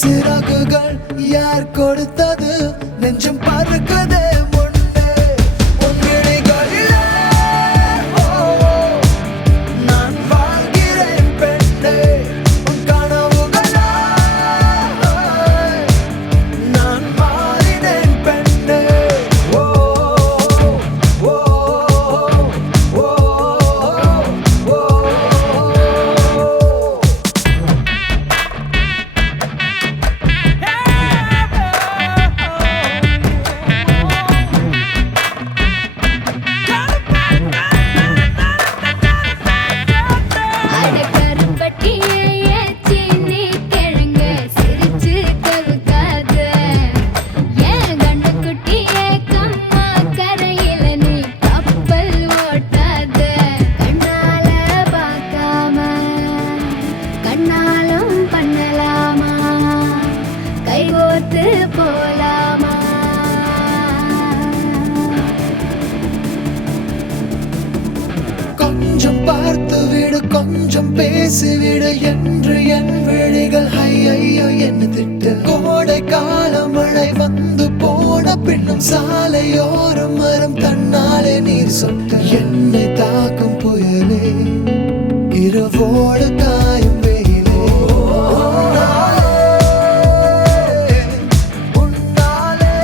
சிறகுகள் யார் கொடுத்தது நெஞ்சம் பறக்குதே முன்னே உன் விழிகளிலே நான் வாழ்கிறேன் பெண்ணே உன் கனவுகளா நான் மாறினேன் பெண்ணே ஓ ஓ ஓ ஓ அட கருப்பட்டியே சீனி கிழங்கு சிரிச்சு கவுக்காத ஏன் கண்ணுக்குட்டியே கம்மா கரையில நீ கப்பல் ஓட்டாத கண்ணால பார்க்காம கண்ணாலும் பண்ணலாமா கைகோத்து போலாமா கொஞ்சம் பார்த்து விடு கொஞ்சம் பேசிவிடு என்று என் விழிகள் ஐயோ என்ன திட்டு கோடை கால மழை வந்து போன பின்னும் சாலையோரம் மரம் தன்னாலே நீர் சொட்டு என்னை தாக்கும் புயலே இரவோடு காயும் வெயிலே உன்னாலே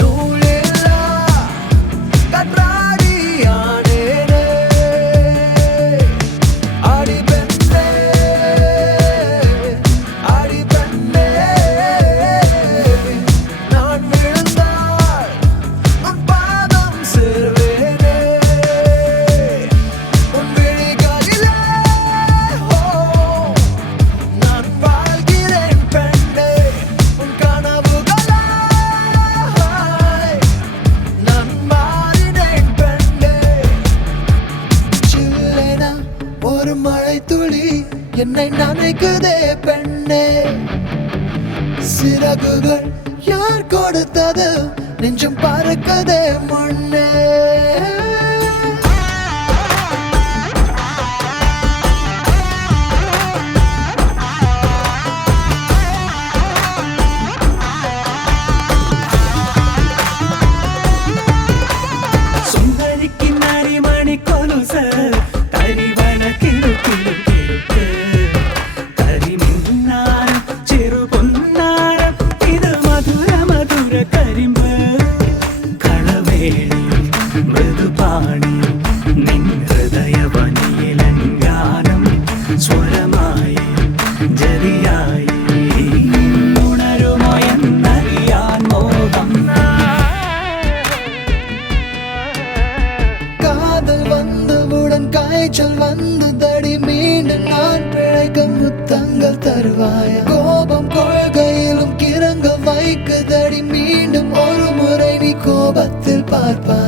நூலில்லா கண்ணாடியானேனே அடி பெண்ணே அடி பெண்ணே நான் விழுந்தால் உன் பாதம் சேர்வேனே உன் விழிகளிலே நான் வாழ்கிறேன் பெண்ணே உன் கனவுகளாய் நான் மாறினேன் பெண்ணே சில்லென ஒரு மழை துளி என்னை நனைக்குதே பெண்ணே சிறகுகள் யார் கொடுத்தது நெஞ்சம் பறக்குதே முன்னே സുന്ദരിക്ക് നരിമണി കൊലുസ് കരിവള കിടുക്കിടു കിടുക്ക് കരിമിന്നാരം ചെറുപൊന്നാരം ഇത് മധുര മധുര കരിമ്പ് കളവേണി മൃദുപാണി നിൻ ഹൃദയവനിയിലങ്കാരം സ്വരമായി ജതിയായി ഉണരുമോ എന്നറിയാൻ മോഹം காதல் வந்தவுடன் காய்ச்சல் வந்ததடி மீண்டும் நான் பிழைக்க முத்தங்கள் தருவாய கோபம் கொள்கையிலும் கிறங்க வைக்குதடி மீண்டும் ஒரு முறை நீ கோபத்தில் பார்ப்பாய்